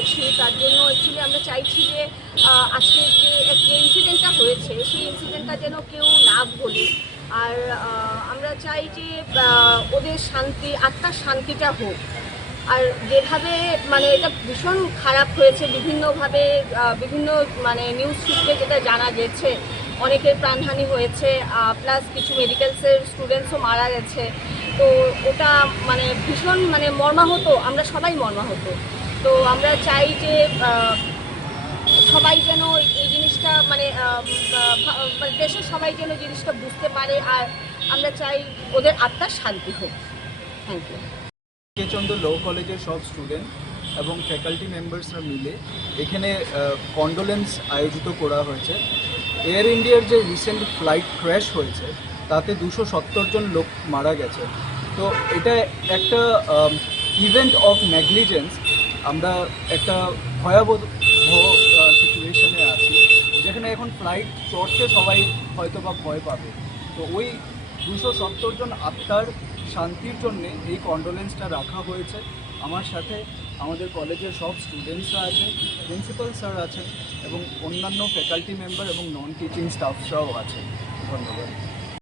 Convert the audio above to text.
করেছি, তার জন্য অ্যাকচুয়ালি আমরা চাইছি যে আজকে যে ইনসিডেন্টটা হয়েছে সেই ইনসিডেন্টটা যেন কেউ না ভোলে। আর আমরা চাই যে ওদের আত্মার শান্তিটা হোক। আর যেভাবে মানে এটা ভীষণ খারাপ হয়েছে, বিভিন্নভাবে বিভিন্ন মানে নিউজ সূত্রে যেটা জানা গেছে, অনেকের প্রাণহানি হয়েছে, প্লাস কিছু মেডিকেলসের স্টুডেন্টসও মারা গেছে। তো ওটা মানে ভীষণ মানে মর্মাহত, আমরা সবাই মর্মাহত। তো আমরা চাই যে সবাই যেন এই জিনিসটা মানে দেশের সবাই যেন জিনিসটা বুঝতে পারে, আর আমরা চাই ওদের আত্মার শান্তি হোক। Thank you. চন্দ্র ল কলেজের সব স্টুডেন্ট এবং ফ্যাকাল্টি মেম্বার্সরা মিলে এখানে কন্ডোলেন্স আয়োজিত করা হয়েছে। এয়ার ইন্ডিয়ার যে রিসেন্ট ফ্লাইট ক্র্যাশ হয়েছে তাতে 270 জন লোক মারা গেছে। তো এটা একটা ইভেন্ট অফ নেগলিজেন্স। আমরা একটা ভয়াবহ সিচুয়েশনে আছি, যেখানে এখন ফ্লাইট চড়তে সবাই হয়তো বা ভয় পাবে। তো ওই 270 জন আত্মার শান্তির জন্যে এই কন্ডোলেন্সটা রাখা হয়েছে। আমার সাথে আমাদের কলেজের সব স্টুডেন্টসরা আছে, প্রিন্সিপাল স্যার আছেন এবং অন্যান্য ফ্যাকাল্টি মেম্বার এবং নন টিচিং স্টাফরাও আছে। ধন্যবাদ।